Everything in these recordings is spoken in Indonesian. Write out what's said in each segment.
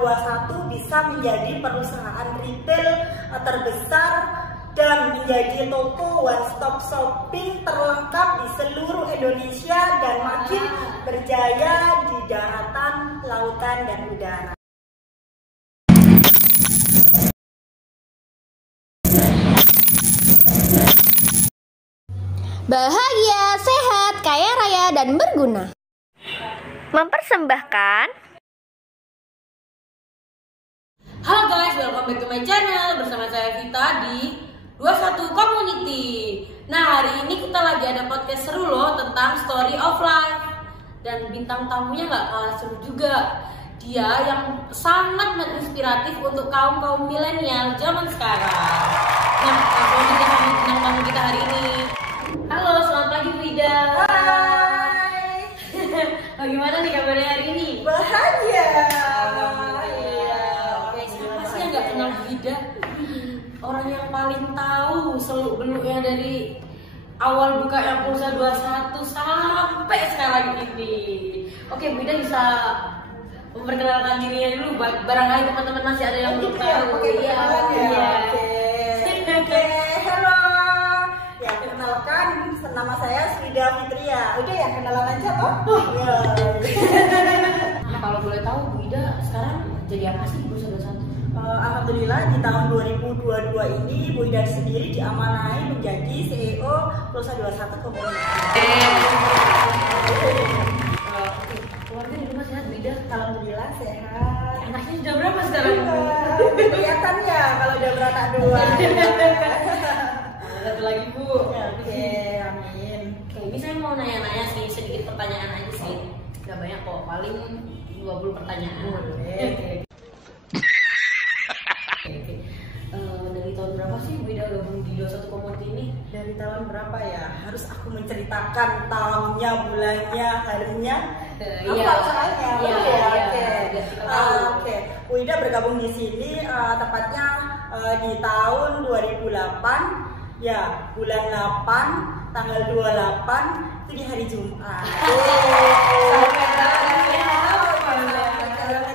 21 bisa menjadi perusahaan retail terbesar dan menjadi toko one stop shopping terlengkap di seluruh Indonesia dan makin berjaya di daratan, lautan, dan udara. Bahagia, sehat, kaya raya, dan berguna. Mempersembahkan. Halo guys, welcome back to my channel. Bersama saya Vita di 21 Community. Nah, hari ini kita lagi ada podcast seru loh tentang story of life. Dan bintang tamunya gak kalah seru juga. Dia yang sangat menginspiratif untuk kaum milenial zaman sekarang. Nah, langsung aja sama bintang tamu kita hari ini. Halo, selamat pagi Frida. Hai. Bagaimana nih kabarnya hari ini? Bahagia. Oke, siapa sih yang gak kenal Frida? Orang yang paling tahu seluk-beluknya dari awal buka yang Pulsa 21 sampai sekarang ini. Oke, Frida bisa memperkenalkan dirinya dulu, barangkali teman-teman masih ada yang belum tahu. Iya. Oke, halo. Ya, kenalkan, nama saya Frida Fitria. Udah ya, kenalan aja toh? Iya. Nah, kalau boleh tahu, Bu Ida sekarang jadi apa sih Pulsa 21? Alhamdulillah di tahun 2022 ini Bu Ida sendiri diamanai menjadi CEO Pulsa 21 Community. Keluarga di rumah sehat Bu Ida? Alhamdulillah sehat. Anaknya sudah berapa sekarang? Kelihatan ya kalau udah beranak dua. Satu lagi Bu. Oke, amin. Oke, ini saya mau nanya-nanya sih, sedikit pertanyaan aja sih. Gak banyak kok, paling 20 pertanyaan. Oke. Dari tahun berapa sih Bu Ida gabung di 21 Community ini? Dari tahun berapa ya? Harus aku menceritakan tahunnya, bulannya, harinya. Iya. Soalnya. Oke. Bu Ida bergabung di sini tepatnya di tahun 2008. Ya, bulan 8, tanggal 28 itu di hari Jumat.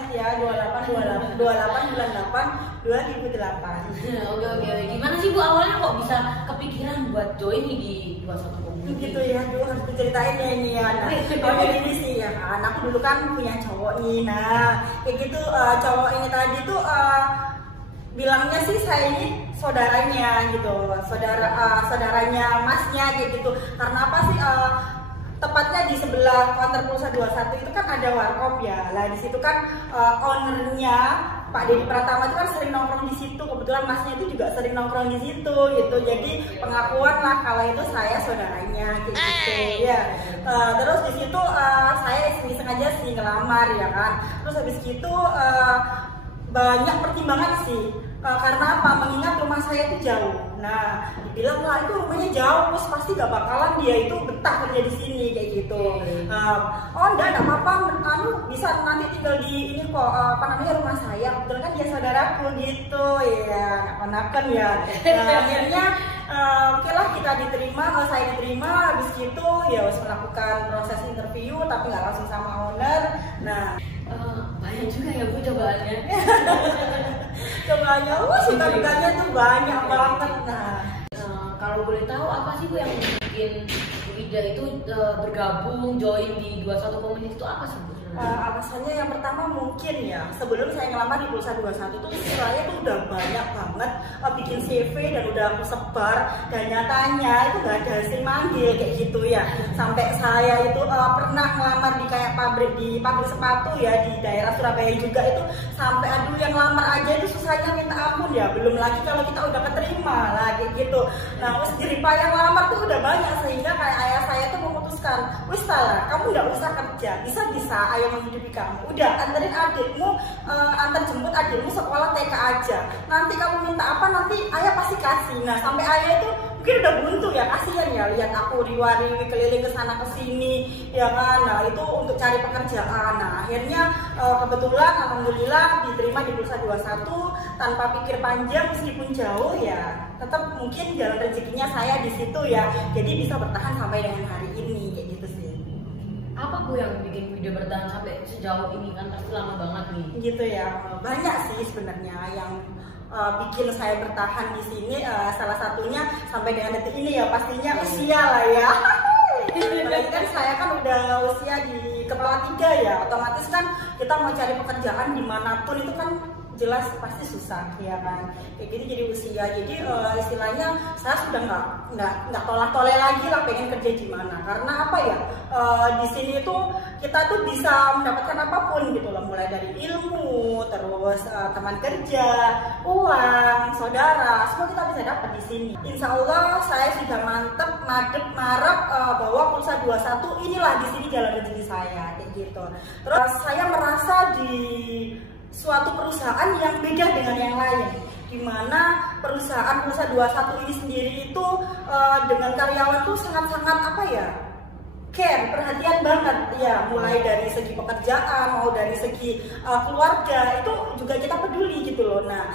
Ya, 28 bulan 8 2008. Oke. Gimana sih Bu awalnya kok bisa kepikiran buat join nih di 21 Community? Gitu ya, dulu harus diceritain ya ini ya. Nah, kalau gini sih ya kan, aku dulu kan punya cowok nih. Nah, kayak gitu cowok ini tadi tuh bilangnya sih saya ini saudaranya gitu, saudaranya masnya kayak gitu. Karena apa sih? Tepatnya di sebelah counter Pulsa 21 itu kan ada warkop ya. Lah di situ kan ownernya Pak Dedi Pratama itu kan sering nongkrong di situ. Kebetulan masnya itu juga sering nongkrong di situ gitu. Jadi pengakuan lah kalau itu saya saudaranya kayak gitu ya. Terus di situ saya iseng-iseng aja sih ngelamar ya kan. Terus habis gitu banyak pertimbangan sih. Karena apa? Mengingat rumah saya itu jauh. Nah, dibilang lah itu rumahnya jauh, terus pasti gak bakalan dia itu betah kerja di sini kayak gitu. Oh enggak apa-apa, bisa nanti tinggal di ini kok rumah saya. Betul kan dia saudaraku gitu ya, nakan ya. Akhirnya oke lah kita diterima, saya diterima. Habis gitu ya harus melakukan proses interview, tapi nggak langsung sama owner. Nah, banyak juga ya Bu cobaannya. Cobaannya, suka-dukanya tuh banyak banget. Nah, kalau boleh tahu apa sih Bu yang bikin Bu Ida itu bergabung join di 21 Community itu apa sih Bu? Alasannya yang pertama mungkin ya, sebelum saya ngelamar di Pulsa 21 tuh saya tuh udah banyak banget bikin CV dan udah aku sebar, dan nyatanya itu gak ada hasil manggil kayak gitu ya. Sampai saya itu pernah ngelamar di kayak pabrik sepatu ya di daerah Surabaya juga, itu sampai aduh yang ngelamar aja itu susahnya minta ampun ya, belum lagi kalau kita udah keterima lah kayak gitu. Nah, wis jeripayah ngelamar tuh udah banyak, sehingga kayak ayah saya tuh memutuskan, wis lah kamu nggak usah kerja, bisa ayo menghidupi kamu, udah anterin adikmu, antar jemput adikmu sekolah TK aja, nanti kamu minta apa nanti ayah pasti kasih. Nah, sampai ayah itu mungkin udah buntu ya, kasihan ya lihat aku riwari keliling ke sana ke sini ya kan. Nah, itu untuk cari pekerjaan. Nah, akhirnya kebetulan alhamdulillah diterima di Pulsa 21 tanpa pikir panjang, meskipun jauh ya tetap mungkin jalan rezekinya saya di situ ya, jadi bisa bertahan sampai dengan hari ini kayak gitu sih. Apa apa Bu yang bikin video bertahan sampai sejauh ini kan pasti lama banget nih. Gitu ya, banyak sih sebenarnya yang bikin saya bertahan di sini. Salah satunya sampai dengan detik ini ya pastinya usia lah ya. Berarti kan saya kan udah usia di kepala 3 ya, otomatis kan kita mau cari pekerjaan dimanapun itu kan jelas pasti susah ya kan, kayak gitu. Jadi usia, jadi istilahnya saya sudah nggak tolak-tolak lagi lah pengen kerja di mana, karena apa ya, di sini tuh kita tuh bisa mendapatkan apapun gitu loh, mulai dari ilmu, terus teman kerja, uang, saudara, semua kita bisa dapat di sini. Insya Allah saya sudah mantep, marap bahwa Pulsa 21 inilah di sini jalan rezeki saya kayak gitu. Terus saya merasa di suatu perusahaan yang beda dengan yang lain, di mana perusahaan Pulsa 21 ini sendiri itu dengan karyawan tuh sangat-sangat apa ya, care, perhatian banget ya, mulai dari segi pekerjaan mau dari segi keluarga itu juga kita peduli gitu loh. Nah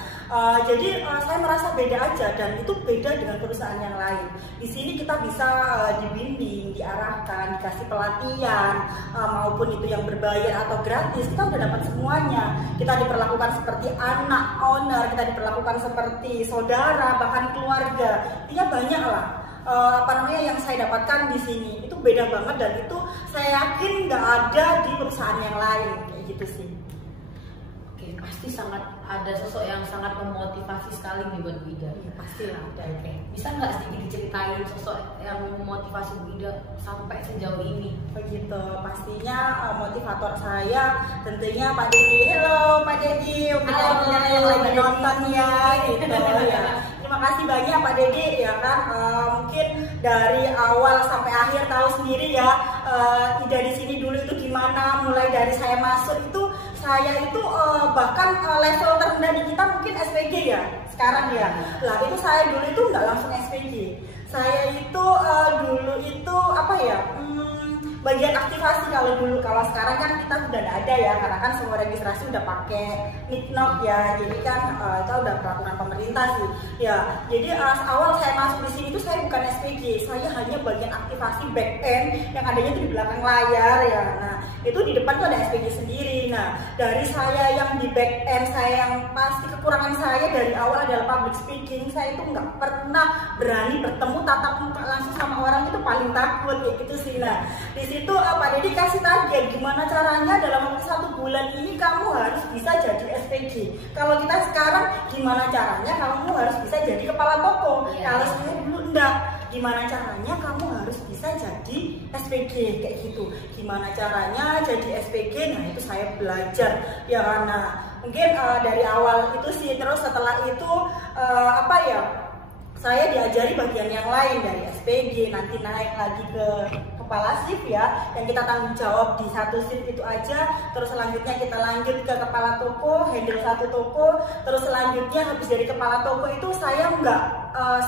jadi saya merasa beda aja, dan itu beda dengan perusahaan yang lain. Di sini kita bisa dibimbing, diarahkan, dikasih pelatihan, maupun itu yang berbayar atau gratis, kita udah dapat semuanya. Kita diperlakukan seperti anak owner, kita diperlakukan seperti saudara, bahkan keluarga. Intinya banyak lah yang saya dapatkan di sini. Itu beda banget, dan itu saya yakin nggak ada di perusahaan yang lain kayak gitu sih. Oke, pasti sangat ada sosok yang sangat memotivasi sekali nih buat Bu Ida. Ya, pasti lah. Oke, bisa nggak sedikit diceritain sosok yang memotivasi Bu Ida sampai sejauh ini? Begitu, pastinya motivator saya tentunya Pak Dedi. Halo Pak Dedi, yang lagi nonton ya gitu ya. Terima kasih banyak Pak Dedi ya kan, mungkin dari awal sampai akhir tahu sendiri ya, Ida di sini dulu itu gimana. Mulai dari saya masuk itu, saya itu bahkan level terendah di kita mungkin SPG ya sekarang ya. Lah itu saya dulu itu nggak langsung SPG. Saya itu dulu itu apa ya, bagian aktivasi kalau dulu. Kalau sekarang kan kita sudah ada ya, karena kan semua registrasi udah pakai NIKNOK ya, jadi kan itu udah peraturan pemerintah sih ya. Jadi awal saya masuk di sini itu saya bukan SPG, saya hanya bagian aktivasi back end yang adanya itu di belakang layar ya. Nah itu di depan tuh ada SPG sendiri. Nah dari saya yang di back end, saya yang pasti kekurangan saya dari awal adalah public speaking. Saya itu nggak pernah berani bertemu tatap muka langsung sama orang, itu paling takut kayak gitu sih. Nah di situ Pak Dedi kasih target, gimana caranya dalam waktu 1 bulan ini kamu harus bisa jadi SPG. Kalau kita sekarang gimana caranya kamu harus bisa jadi kepala toko. Kalau saya dulu enggak, gimana caranya kamu harus bisa jadi SPG kayak gitu. Gimana caranya jadi SPG, nah itu saya belajar ya, karena mungkin dari awal itu sih. Terus setelah itu apa ya, saya diajari bagian yang lain dari SPG, nanti naik lagi ke kepala shift ya, yang kita tanggung jawab di satu shift itu aja. Terus selanjutnya kita lanjut ke kepala toko, handle 1 toko. Terus selanjutnya habis dari kepala toko itu saya nggak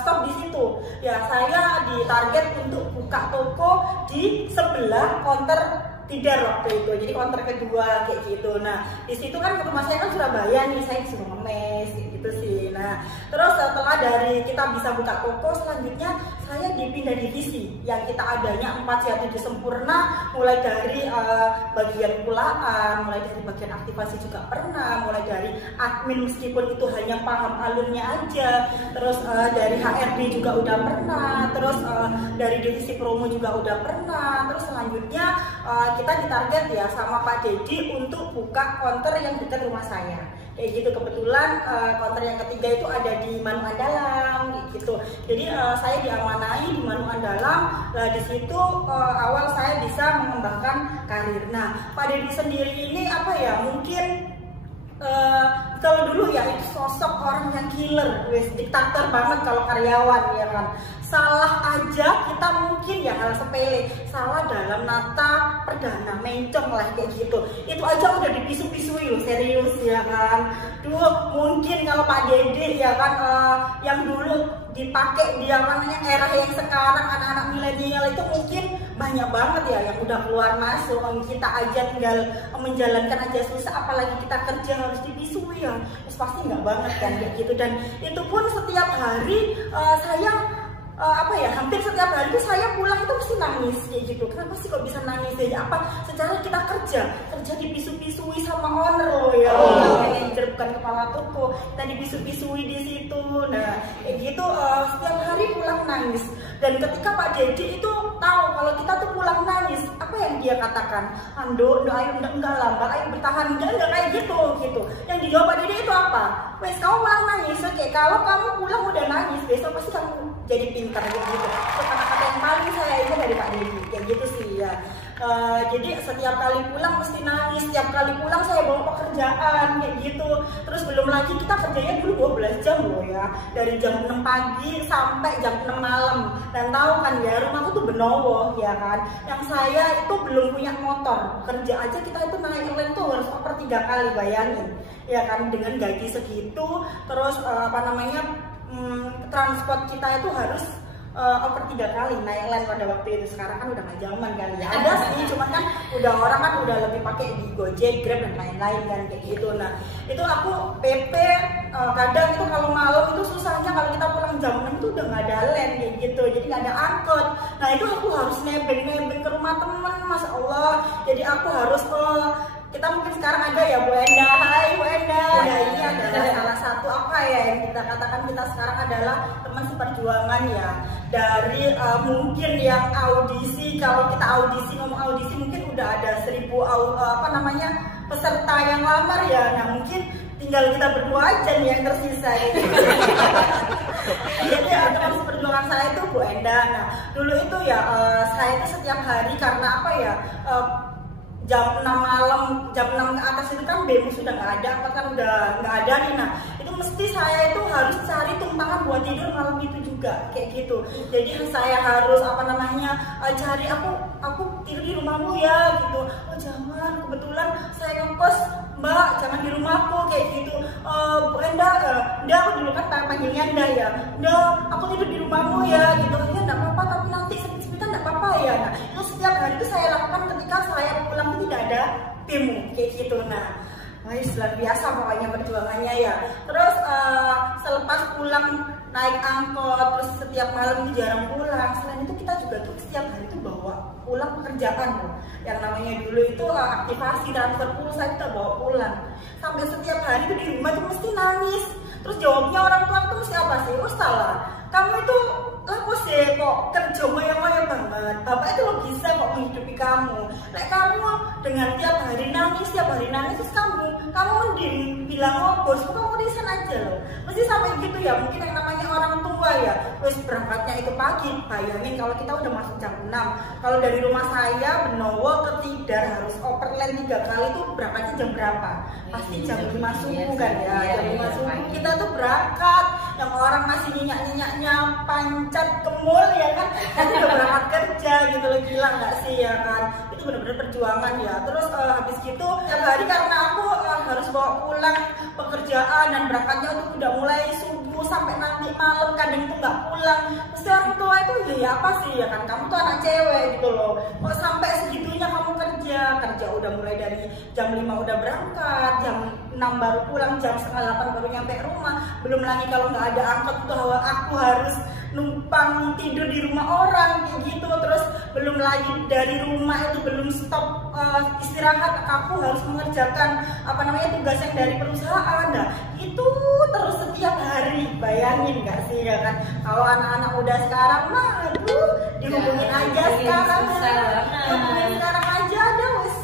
stop di situ ya, saya ditarget untuk buka toko di sebelah counter Tidar waktu itu, jadi counter kedua kayak gitu. Nah di situ kan rumah saya kan Surabaya nih, saya disuruh ngemes gitu sih. Nah terus setelah dari kita bisa buka toko, selanjutnya saya dipindah divisi yang kita adanya 4 yaitu di Sempurna, mulai dari bagian pulaan, mulai dari bagian aktivasi juga pernah, mulai dari admin meskipun itu hanya paham alurnya aja, terus dari HRD juga udah pernah, terus dari divisi promo juga udah pernah. Terus selanjutnya kita ditarget ya sama Pak Dedi untuk buka counter yang dekat rumah saya kayak gitu. Kebetulan counter yang ketiga itu ada di Manu Andalam gitu. Jadi saya diamanai di Manu Andalam. Nah di situ awal saya bisa mengembangkan karir. Nah Pak Dedi sendiri ini apa ya, mungkin kalau dulu ya itu sosok orang yang killer, diktator banget kalau karyawan ya kan. Salah aja kita mungkin ya hal sepele, salah dalam nata perdana mencong lah kayak gitu, itu aja udah dipisu-pisui loh, serius ya kan. Duh mungkin kalau Pak Dedi ya kan yang dulu dipakai dia namanya era yang sekarang anak-anak milenial itu mungkin banyak banget ya yang udah keluar masuk. Kita aja tinggal menjalankan aja susah, apalagi kita kerja harus dipisui ya, terus pasti nggak banget kan kayak gitu. Dan itu pun setiap hari saya hampir setiap hari itu saya pulang itu mesti nangis kayak gitu. Kenapa sih kok bisa nangis ya? Apa secara kita kerja dipisu-pisui sama owner loh ya, manajer bukan kepala toko, kita dipisu-pisui di situ. Nah kayak gitu setiap hari pulang nangis. Dan ketika Pak Dedi itu tahu kalau kita tuh pulang nangis, apa yang dia katakan? Ando, ayo enggak lah Mbak, ayo bertahan, enggak kayak gitu. Yang dijawab Pak Dedi itu apa? Wes kamu pulang nangis, oke. Kalau kamu pulang udah nangis, besok pasti kamu jadi pintar gitu. Itu kata-kata yang paling saya ingat dari Pak Dedi, kayak gitu sih ya. Jadi setiap kali pulang mesti nangis, setiap kali pulang saya bawa pekerjaan kayak gitu. Terus belum lagi kita kerjanya dulu 12 jam loh ya, dari jam 6 pagi sampai jam 6 malam. Dan tahu kan ya, rumahku tuh Benowo ya kan, yang saya itu belum punya motor, kerja aja kita itu naik rel tuh harus oper 3 kali, bayangin ya kan, dengan gaji segitu. Terus transport kita itu harus oper 3 kali naik line pada waktu itu. Sekarang kan udah gak zaman kali ya, ada sih, cuman kan udah orang kan udah lebih pakai di Gojek, Grab dan lain-lain kan kayak gitu. Nah itu aku PP kadang itu kalau malam itu susahnya kalau kita pulang jam 6 itu udah gak ada line kayak gitu, jadi gak ada angkot. Nah itu aku harus nebeng ke rumah temen, Masya Allah. Jadi aku harus kita mungkin sekarang ada ya Bu Enda, hai Bu Enda. Ya ini adalah salah satu yang kita katakan kita sekarang adalah teman seperjuangan ya. Dari mungkin yang audisi, kalau kita ngomong audisi mungkin udah ada 1000 peserta yang lamar ya. Nah mungkin tinggal kita berdua aja nih yang tersisa gitu. Jadi teman seperjuangan saya itu Bu Enda. Nah dulu itu ya saya itu setiap hari karena jam 6 malam, jam 6 ke atas itu kan BEM sudah nggak ada, kan udah nggak ada nih. Nah itu mesti saya itu harus cari tumpangan buat tidur malam itu juga kayak gitu. Jadi saya harus cari aku tidur di rumahmu ya gitu. Oh jangan, kebetulan saya ngekos Mbak, jangan di rumahku kayak gitu. Bu Enda, aku dulu kan panggilnya Enda ya. Aku tidur di rumahmu ya gitu. Ya nggak apa-apa, tapi nanti sepitan nggak apa-apa ya. Nah itu setiap hari itu saya lakukan ketika saya pulang itu tidak ada BEM kayak gitu. Nah luar biasa pokoknya perjuangannya ya. Terus selepas pulang naik angkot, terus setiap malam itu jarang pulang. Selain itu kita juga tuh setiap hari itu bawa pulang pekerjaan loh. Yang namanya dulu itu aktivasi transfer pulsa kita bawa pulang. Sampai setiap hari itu di rumah tuh mesti nangis. Terus jawabnya orang tua tuh mesti apa sih? Salah, kamu itu lapus deh kok kerja moya-moya banget. Bapak itu lo bisa kok menghidupi kamu. Kamu dengan tiap hari nangis terus kamu mending bilang bos, kamu resign aja loh. Mesti sampai gitu ya. Mungkin yang namanya orang tua ya, terus berangkatnya itu pagi. Bayangin kalau kita udah masuk jam 6. Kalau dari rumah saya Benowo ke Tidar harus overland 3 kali itu berangkatnya jam berapa? Pasti jam 5 subuh kan ya. Jam 5 subuh kita tuh berangkat. Yang orang masih nyenyak-nyenyaknya pancat kemul ya kan, nanti udah berangkat kerja gitu loh. Gila nggak sih ya kan? Itu benar-benar perjuangan ya. Terus habis gitu tiap hari karena aku harus bawa pulang pekerjaan dan berangkatnya itu udah mulai subuh sampai nanti malam, kadang itu nggak pulang. Mesti orang tua itu ya apa sih ya kan, kamu tuh anak cewek gitu loh, kok sampai segitunya kamu kerja udah mulai dari jam 5 udah berangkat, jam 6 baru pulang, jam setengah 8 baru nyampe rumah. Belum lagi kalau nggak ada angkot tuh aku harus numpang tidur di rumah orang kayak gitu. Terus belum lagi dari rumah itu belum stop istirahat, aku harus mengerjakan tugas yang dari perusahaan. Nah itu terus setiap hari, bayangin nggak sih ya kan? Kalau anak-anak muda sekarang mah aduh dihubungin aja sekarang ya. Dihubungin sekarang aja ada wes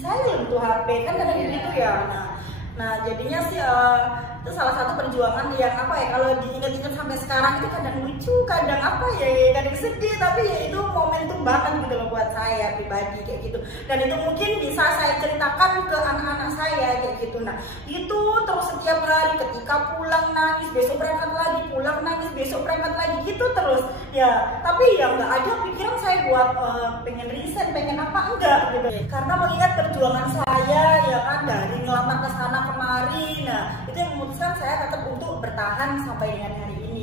silent tuh HP kan kadang gitu ya. Nah jadinya sih itu salah satu perjuangan yang kalau diingat-ingat sampai sekarang itu kadang lucu, kadang kadang sedih, tapi ya itu momentum banget gitu loh buat saya pribadi kayak gitu. Dan itu mungkin bisa saya ceritakan ke anak-anak saya kayak gitu. Nah itu terus setiap hari ketika pulang nangis, besok berangkat lagi, pulang nangis, besok berangkat lagi gitu terus ya. Tapi ya nggak ada pikiran saya buat pengen resign, pengen enggak gitu. Karena mengingat perjuangan saya ya kan dari ngelamar ke sana kemari. Nah itu yang memutuskan saya tetap untuk bertahan sampai dengan hari ini.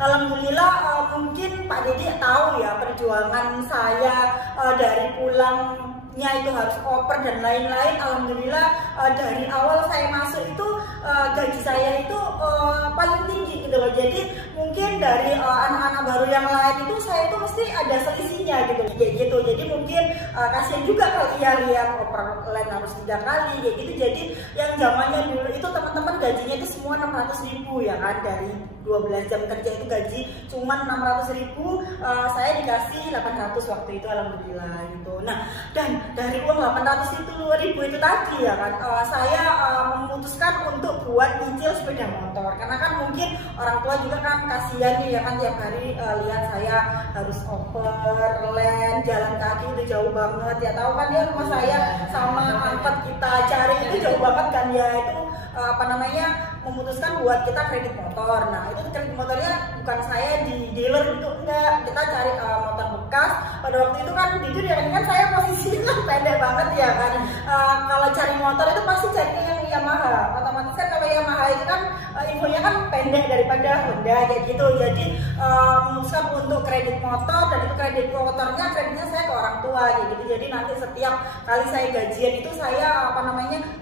Alhamdulillah mungkin Pak Dedi tahu ya perjuangan saya dari pulangnya itu harus oper dan lain-lain. Alhamdulillah dari awal saya masuk itu gaji saya itu paling tinggi gitu loh. Jadi mungkin mungkin dari anak-anak baru yang lain itu saya itu mesti ada selisihnya gitu, kayak gitu. Jadi mungkin kasihan juga kalau ia lihat overland harus 3 kali kayak gitu. Jadi yang zamannya dulu itu teman-teman gajinya itu semua 600.000 ya kan, dari 12 jam kerja itu gaji cuma 600.000, saya dikasih 800 waktu itu, alhamdulillah gitu. Nah, dan dari uang 800.000 itu tadi ya kan, saya memutuskan untuk buat nyicil sepeda motor, karena kan mungkin orang tua juga kan kasihan nih ya kan, tiap hari lihat saya harus overland jalan kaki itu jauh banget ya, tahu kan ya rumah saya sama angkot kita cari itu jauh banget kan ya. Itu memutuskan buat kita kredit motor. Nah itu kredit motornya bukan saya di dealer itu, enggak, kita cari motor bekas. Pada waktu itu kan jujur ya kan saya posisinya pendek banget ya kan, kalau cari motor itu pasti cari yang Yamaha. Otomatis kan kalau Yamaha itu kan infonya kan pendek daripada Honda kayak gitu. Jadi memutuskan untuk kredit motor, dan itu kredit motornya kreditnya saya ke orang tua kayak gitu. Jadi nanti setiap kali saya gajian itu saya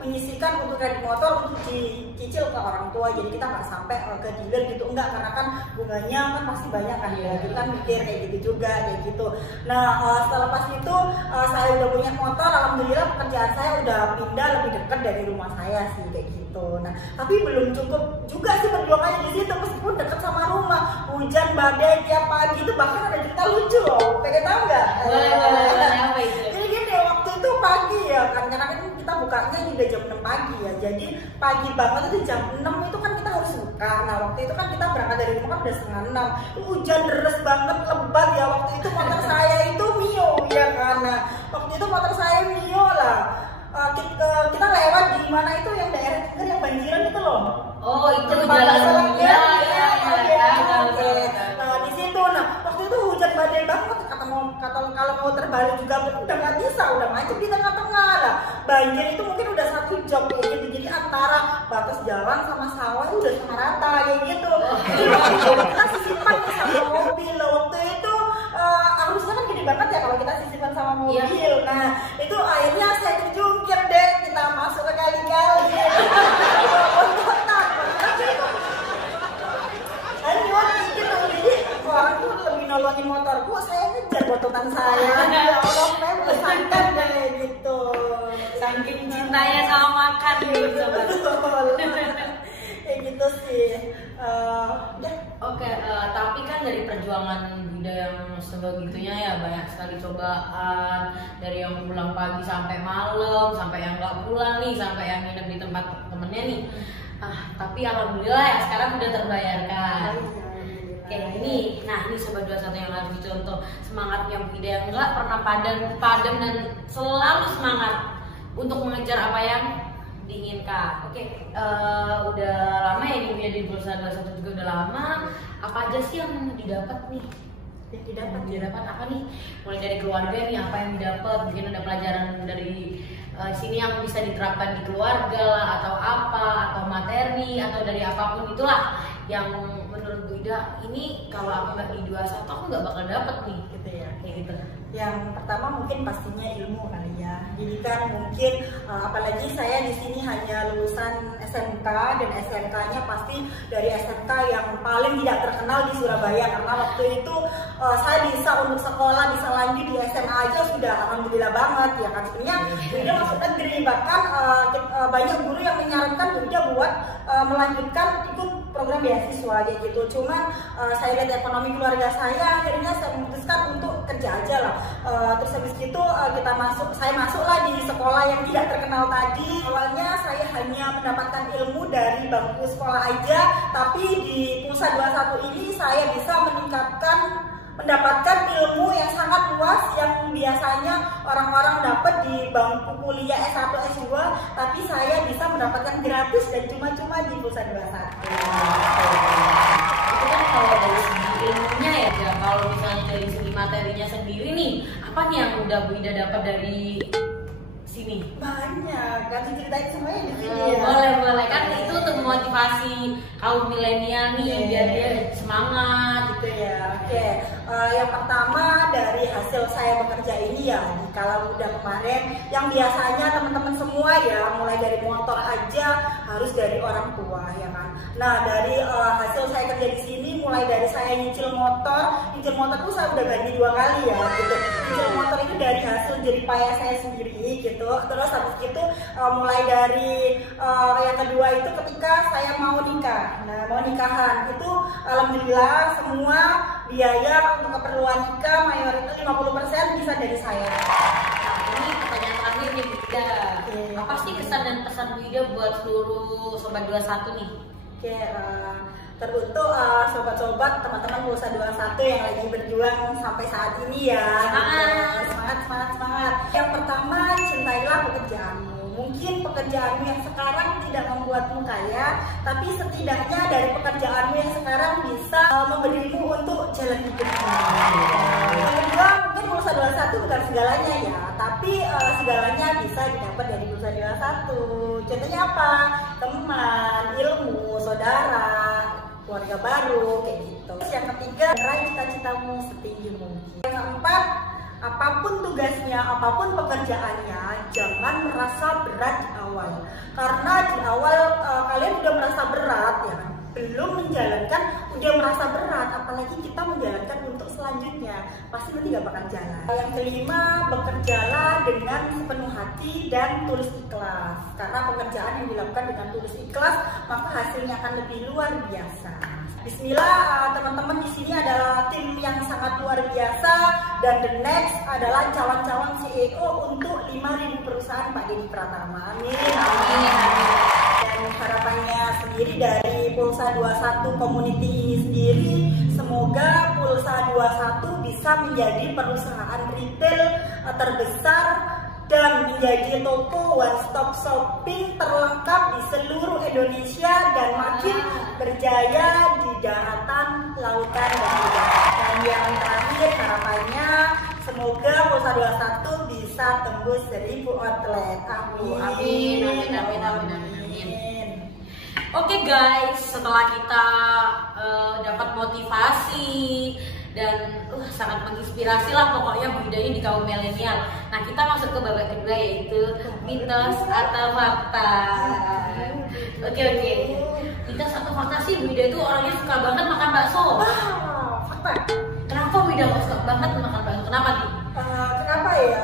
menyisihkan untuk kredit motor untuk dicicil ke orang tua. Jadi kita nggak sampai ke dealer gitu, enggak, karena kan bunganya kan pasti banyak kan ya. Kita mikir kayak gitu juga kayak gitu. Nah setelah pas itu saya udah punya motor, alhamdulillah pekerjaan saya udah pindah lebih dekat dari rumah saya sih kayak gitu. Nah tapi belum cukup juga sih perjuangannya di situ, meskipun dekat sama rumah, hujan badai tiap pagi itu, bahkan ada cerita lucu loh, pengen tahu nggak? Apa itu? Jadi gini, waktu itu pagi ya kan, karena kan kita bukanya juga jam 6 pagi ya, jadi pagi banget itu jam 6 itu kan kita harus buka. Nah waktu itu kan kita berangkat dari rumah kan udah setengah 6, hujan deras banget, lebat ya. Waktu itu motor saya itu Mio ya kan, nah waktu itu motor saya Mio lah. Kita lewat di mana itu yang daerah yang banjiran itu loh. Oh itu jalan ya. Nah di situ, nah waktu itu hujan badai banget, kalau mau terbalik juga udah nggak bisa, udah macet di tengah-tengah lah. Banjir itu mungkin udah 1 jam kayak gitu, jadi antara batas jalan sama sawah itu udah sama rata kayak gitu. Jadi kita sisipan sama mobil loh. Waktu itu harusnya kan gede banget ya kalau kita sisipan sama mobil. Nah itu akhirnya saya terjungkir deh, kita masuk ke kali-kali. Orang tuh lebih nolongin motorku, saya ngejar bototan saya. Ya Allah, saya bersantai kayak gitu. Saking cintanya sama makan gitu. Betul. Kayak gitu sih. Oke, tapi kan dari perjuangan Bunda yang sebegitunya ya, banyak sekali cobaan, dari yang pulang pagi sampai malam, sampai yang nggak pulang nih, sampai yang nginep di tempat temennya nih. Tapi alhamdulillah ya sekarang udah terbayarkan. Oke, ini Sobat 21 yang harus dicontoh, semangatnya Bunda yang nggak pernah padam dan selalu semangat untuk mengejar apa yang diinginkan. Oke, udah lama ya ini di Pulsa 21 juga udah lama. Apa aja sih yang didapat nih? Yang didapat apa nih? Mulai dari keluarga nih, apa yang didapat? Mungkin ada pelajaran dari sini yang bisa diterapkan di keluarga lah, atau apa, atau materi, atau dari apapun itulah yang menurut Bunda ini kalau aku nggak di 21 aku nggak bakal dapet nih gitu ya, kayak gitu. Yang pertama mungkin pastinya ilmu kali ya. Jadi kan mungkin apalagi saya di sini hanya lulusan SMK, dan SMK-nya pasti dari SMK yang paling tidak terkenal di Surabaya, karena waktu itu saya bisa untuk sekolah bisa lanjut di SMA aja sudah alhamdulillah banget ya kan. Sebenarnya Bunda masuk negeri, bahkan banyak guru yang menyarankan Bunda buat melanjutkan ikut program beasiswa kayak gitu. Cuman saya lihat ekonomi keluarga saya, akhirnya saya memutuskan untuk kerja aja lah. Terus habis itu saya masuklah di sekolah yang tidak terkenal tadi. Awalnya saya hanya mendapatkan ilmu dari bangku sekolah aja, tapi di Pulsa 21 ini saya bisa mendapatkan ilmu yang sangat luas yang biasanya orang-orang dapat di bangku kuliah S1, S2, tapi saya bisa mendapatkan gratis dan cuma-cuma di Pulsa 21. Itu kan kalau dari segi ilmunya ya, kalau misalnya dari segi materinya sendiri nih, apa nih yang udah Bunda dapat dari sini? Banyak, kan ceritain semuanya di sini ya. Boleh kan, itu untuk memotivasi kaum milenial nih biar dia semangat gitu ya. Oke, yang pertama dari hasil saya bekerja ini ya di Kala Muda kemarin, yang biasanya teman-teman semua ya mulai dari motor aja harus dari orang tua ya kan. Nah dari hasil saya kerja di sini, mulai dari saya nyicil motor tuh saya udah ganti 2 kali ya gitu. Nyicil motor itu dari hasil jerih payah saya sendiri gitu. Terus habis itu mulai dari yang kedua itu ketika saya mau nikah. Nah mau nikahan itu alhamdulillah semua biaya untuk keperluan nikah mayoritas 50% bisa dari saya. Ini pertanyaan terakhir nih Bu Ida. Apa sih kesan dan pesan Bu Ida buat seluruh Sobat 21 nih? Oke, teruntuk sobat-sobat teman-teman Pulsa 21 yang lagi berjuang sampai saat ini ya. Semangat. Yang pertama, cintailah pekerjaanmu. Mungkin pekerjaanmu yang sekarang tidak membuatmu kaya, tapi setidaknya dari pekerjaanmu yang sekarang bisa memberimu untuk jalan hidupmu. Yang kedua, mungkin Pulsa 21 bukan segalanya ya, tapi segalanya bisa didapat dari Pulsa 21. Contohnya apa? Teman, ilmu, saudara, keluarga baru, kayak gitu. Terus yang ketiga, raih cita-citamu setinggi mungkin. Yang keempat, apapun tugasnya, apapun pekerjaannya, jangan merasa berat di awal. Karena di awal kalian udah merasa berat ya, belum menjalankan udah merasa berat, apalagi kita menjalankan untuk selanjutnya, pasti nanti gak bakal jalan. Yang kelima, bekerjalah dengan sepenuh hati dan tulus ikhlas. Karena pekerjaan yang dilakukan dengan tulus ikhlas, maka hasilnya akan lebih luar biasa. Bismillah, teman-teman di sini adalah tim yang sangat luar biasa, dan the next adalah calon-calon CEO untuk 5.000 perusahaan Pak Deddy Pratama. Amin. Dan harapannya sendiri dari Pulsa 21 community ini sendiri, semoga Pulsa 21 bisa menjadi perusahaan retail terbesar dan menjadi toko one stop shopping terlengkap di seluruh Indonesia dan makin berjaya di daratan, lautan, dan udara. Dan yang terakhir harapannya semoga Pulsa 21 bisa tembus 1.000 outlet. Amin. Oke guys, setelah kita dapat motivasi dan sangat menginspirasi lah pokoknya Bu Ida ini di kaum milenial. Nah kita masuk ke babak kedua, yaitu mitos atau fakta. Oke. Mitos atau fakta sih, Bu Ida itu orangnya suka banget makan bakso. Fakta. Kenapa Bu Ida suka banget makan bakso? Kenapa nih? Kenapa ya?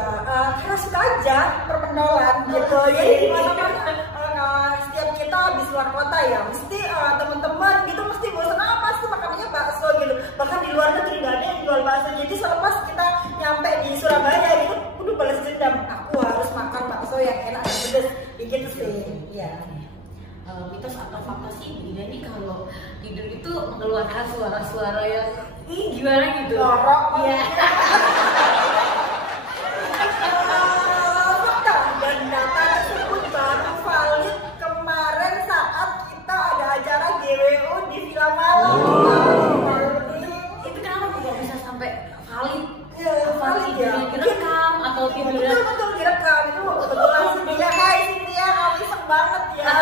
Karena suka aja perpendolan gitu. Jadi setiap kita habis luar kota ya, mesti teman-teman gitu mesti bosan apa sih makanannya bakso gitu. Bahkan di luar negeri nggak ada yang jual bakso. Jadi selepas kita nyampe di Surabaya gitu, udah balas dendam. Aku harus makan bakso yang enak dan pedas. Gitu sih. Ya. Mitos atau fakta sih Bu Ida ini kalau tidur itu mengeluarkan suara-suara yang gimana gitu. Lorok. Iya. Fakta dan data tersebut baru valid kemarin saat kita ada acara GWO di Villa Malam. Itu kenapa kok bisa sampai valid? Valid ya. Direkam atau tidurnya? Betul direkam. Itu kebetulan Cynthia, hai Cynthia, kamu iseng banget ya.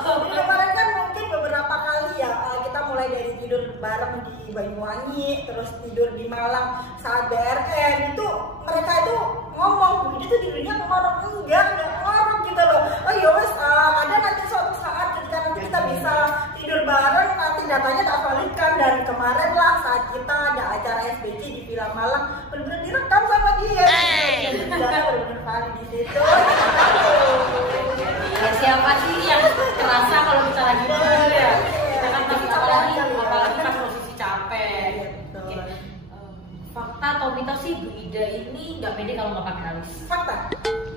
Jadi kemarin kan mungkin beberapa kali ya kita mulai dari tidur bareng di Banyuwangi, terus tidur di Malang saat BRN itu mereka itu ngomong Bu Ida tuh tidurnya ngorok, enggak ngorok gitu loh. Oh ya wes, ada nanti suatu saat ketika nanti kita bisa tidur bareng, nanti datanya tak validkan. Dan kemarin lah saat kita ada acara SBC di Villa Malang, benar-benar direkam sama dia. Benar-benar valid di situ. Ya, siapa sih yang terasa kalau kita lagi tidur ya? Kita kan pasti apalagi pas posisi capek. Oke. Fakta atau mitos sih Bu Ida ini nggak pede kalau nggak pakai alis? Fakta.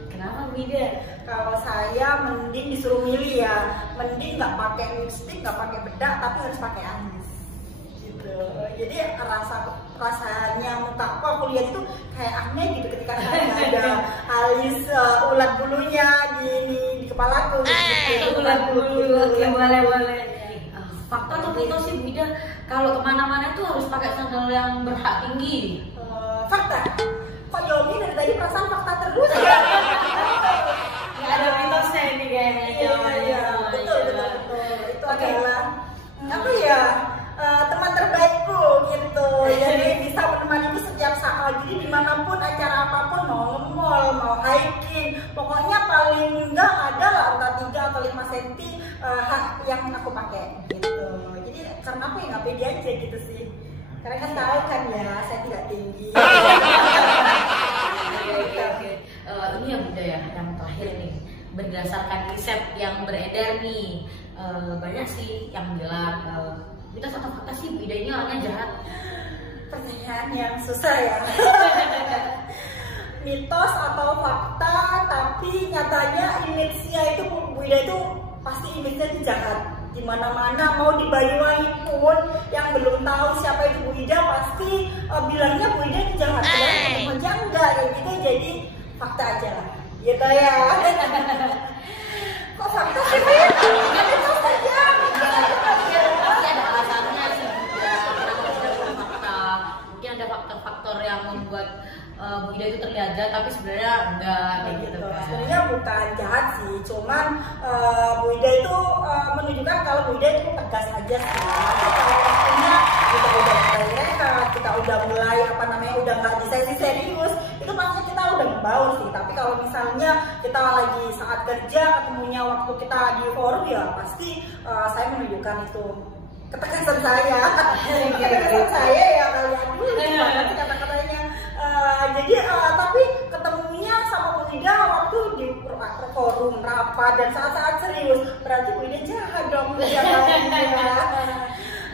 Kenapa Bu Ida? Kalau saya mending disuruh milih ya, mending nggak pakai lipstick, nggak pakai bedak, tapi harus pakai alis. Gitu. Jadi rasanya muka aku lihat itu kayak aneh gitu ketika saya nggak ada alis ulat bulunya di kepalaku. Ulat bulu, oke boleh. Fakta atau mitos sih Bu Ida kalau kemana-mana tuh harus pakai sandal yang berhak tinggi? Fakta. Kok Yomi dari tadi perasaan fakta terus ya? Ada mitosnya ini kayaknya. Iya, betul. Itu adalah apa ya? Teman terbaikku gitu. Jadi bisa menemaniku setiap saat. Jadi dimanapun acara apapun, mau nge-mall, mau hiking, pokoknya paling enggak ada lah entah 3 atau 5 sama senti yang aku pakai gitu. Jadi karena aku nggak pede aja gitu sih. Karena kan tahu kan ya, saya tidak tinggi. Oke. Ini yang Bunda ya, yang terakhir nih. Berdasarkan riset yang beredar nih, banyak sih yang bilang kita fakta sih Bu Ida ini orangnya jahat. Pertanyaan yang susah ya. Mitos atau fakta, tapi nyatanya image-nya itu Bu Ida itu pasti image-nya itu jahat. Di mana-mana mau di Banyuwangi pun yang belum tahu siapa itu Bu Ida pasti bilangnya Bu Ida itu jahat. Aja enggak kayak gitu, jadi fakta aja lah. Gitu ya. Kok fakta sih? Mitos saja. Pasti ada alasannya sih Bunda. Kenapa tidak punya fakta? Mungkin ada faktor-faktor yang membuat Bu Ida itu terlihat jahat, tapi sebenarnya enggak kayak gitu kan. Sebenarnya bukan jahat sih, cuman Bu Ida itu menunjukkan kalau Bu Ida itu tegas aja sih. Kalau waktunya kita udah mulai rehat, kita udah mulai udah nggak di sesi serius, itu pasti kita udah membaur sih. Tapi kalau misalnya kita lagi saat kerja ketemunya waktu kita di forum ya pasti saya menunjukkan itu ketegasan saya. Ketegasan saya ya kalian dulu gimana sih kata-katanya. Jadi tapi ketemunya sama Bu Ida waktu di forum rapat dan saat-saat serius, berarti Bu Ida jahat dong ya.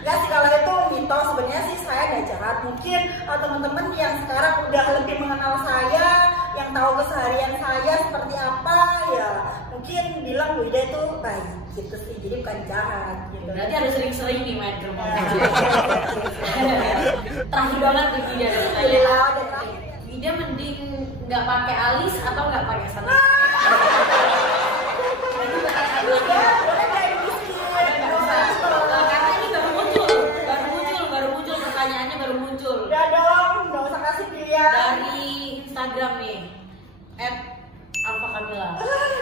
Enggak sih, kalau itu mitos. Sebenarnya sih saya nggak jahat. Mungkin teman-teman yang sekarang udah lebih mengenal saya, yang tahu keseharian saya seperti apa ya, mungkin bilang Bu Ida itu baik gitu sih, jadi bukan jahat gitu. Berarti harus sering-sering nih main ke rumah. Terakhir banget nih Bida dari saya. Bida mending nggak pakai alis atau nggak pakai sandal? Karena ini baru muncul pertanyaannya baru muncul. Udah dong, nggak usah kasih pilihan. Dari Instagram nih, @alfa_kamila.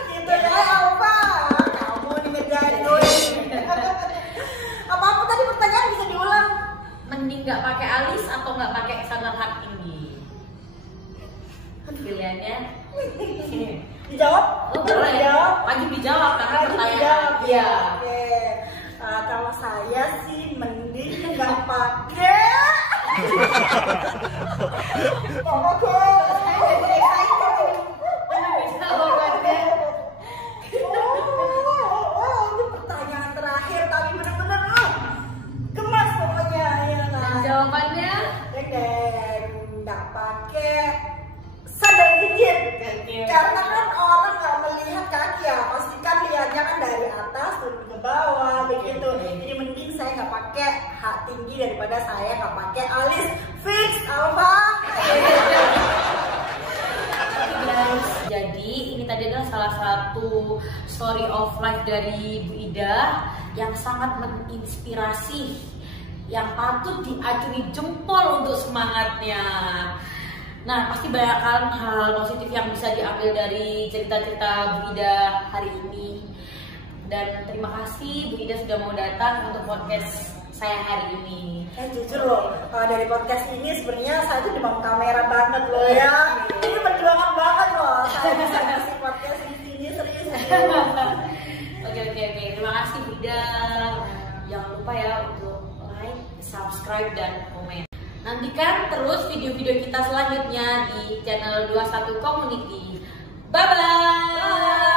Gitu ya, Alfa. Kamu nih ngejarin. Apa tadi pertanyaan bisa diulang? Mending nggak pakai alis atau nggak pakai sandal hak tinggi? Pilihannya dijawab? Oh boleh, wajib dijawab karena pertanyaan. Iya. Oke. Kalau saya sih mending nggak pakai. Oke. Ini pertanyaan terakhir tapi bener-bener gemas pokoknya ya. Dan jawabannya Nggak pakai sandal jepit. Karena kan orang nggak melihat kaki ya, pastikan lihatnya kan dari atas turun ke bawah begitu. Jadi mending saya nggak pakai hak tinggi daripada saya nggak pakai alis. Fix Alfa. Jadi ini tadi adalah salah satu story of life dari Bu Ida yang sangat menginspirasi, yang patut diacungi jempol untuk semangatnya. Nah, pasti banyak kan hal positif yang bisa diambil dari cerita-cerita Bu Ida hari ini. Dan terima kasih Bu Ida sudah mau datang untuk podcast saya hari ini. Jujur loh, dari podcast ini sebenarnya saya tuh demam kamera banget loh ya. Ini perjuangan banget loh. Saya bisa ngasih podcast di sini serius. Oke. Terima kasih Bu Ida. Jangan lupa ya untuk like, subscribe, dan komen. Nantikan terus video-video kita selanjutnya di channel 21 Community. Bye-bye.